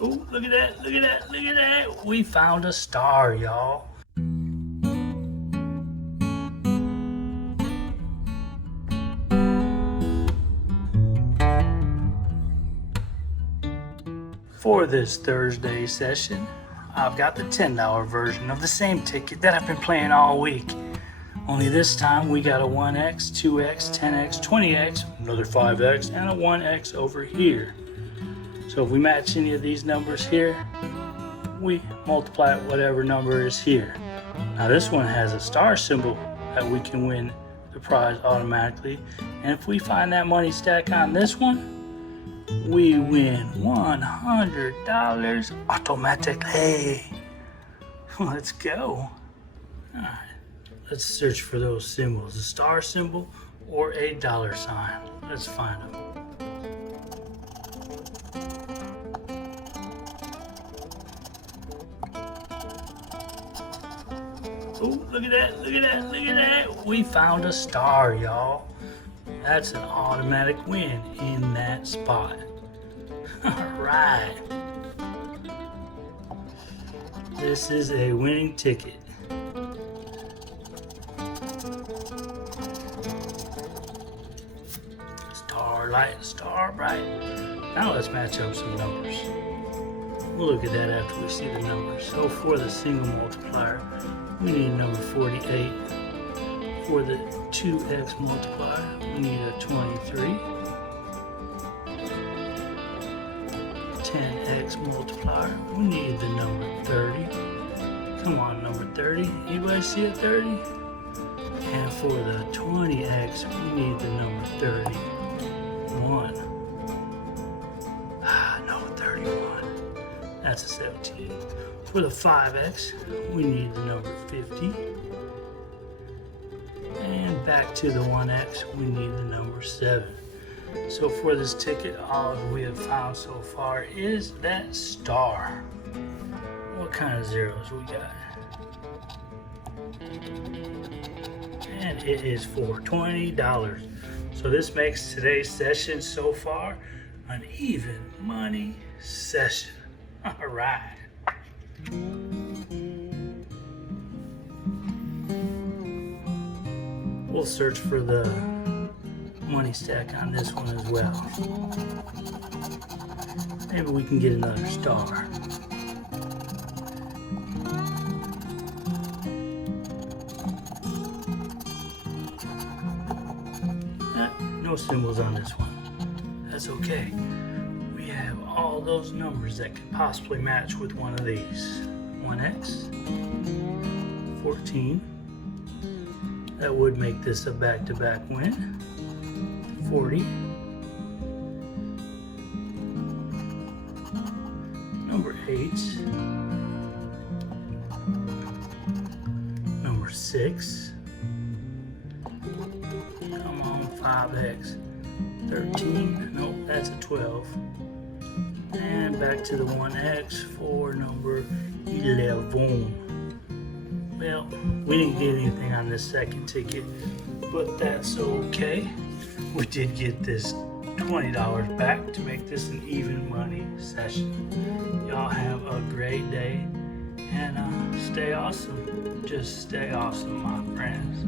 Oh, look at that, look at that, look at that. We found a star, y'all. For this Thursday session, I've got the $10 version of the same ticket that I've been playing all week. Only this time we got a 1x, 2x, 10x, 20x, another 5x, and a 1x over here. So if we match any of these numbers here, we multiply whatever number is here. Now this one has a star symbol that we can win the prize automatically. And if we find that money stack on this one, we win $100 automatically. Let's go. All right. Let's search for those symbols, a star symbol or a dollar sign. Let's find them. Oh, look at that, look at that, look at that. We found a star, y'all. That's an automatic win in that spot. All right. This is a winning ticket. Starlight, star bright. Now let's match up some numbers. We'll look at that after we see the numbers. So for the single multiplier, we need number 48. For the 2x multiplier, we need a 23. 10x multiplier, we need the number 30. Come on, number 30. Anybody see a 30? And for the 20x, we need the number 31. No, 31. That's a 17. For the 5x, we need the number 50. And back to the 1x, we need the number 7. So for this ticket, all we have found so far is that star. What kind of zeros we got? And it is for $20. So this makes today's session so far an even money session. All right. We'll search for the money stack on this one as well. Maybe we can get another star. No symbols on this one. That's okay. We have all those numbers that could possibly match with one of these. 1x, 14. That would make this a back-to-back win. 40. Number 8. Number 6. Come on, 5x. 13. Nope, that's a 12. And back to the 1x for number 11. Well, we didn't get anything on this second ticket, but that's okay. We did get this $20 back to make this an even money session. Y'all have a great day and stay awesome. Just stay awesome, my friends.